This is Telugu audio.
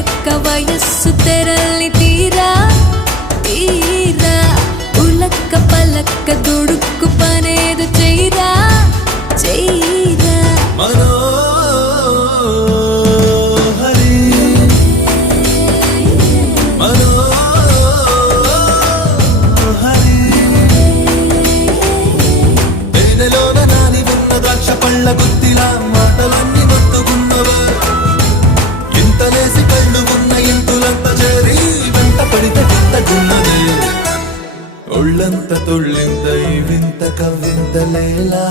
వెనక్క వయస్సు తెరల్ని తీరా తీరా ఉలక్క పలక్క దుడుక్కు పనేదు చెయ్యరా చెయ్యరా మనోహరి మనోహరి తేనెలోన నాని ఉన్న ద్రాక్ష పళ్ళ గుత్తిలా మాటలన్నీ మత్తుకున్నవే ఇంతలేసి కళ్ళు ఉన్న ఇంతులంత చేరి వెంట పడితే గింతకున్నదే ఒళ్ళంత తొళ్ళింత ఈ వింత కవ్వింత లేలా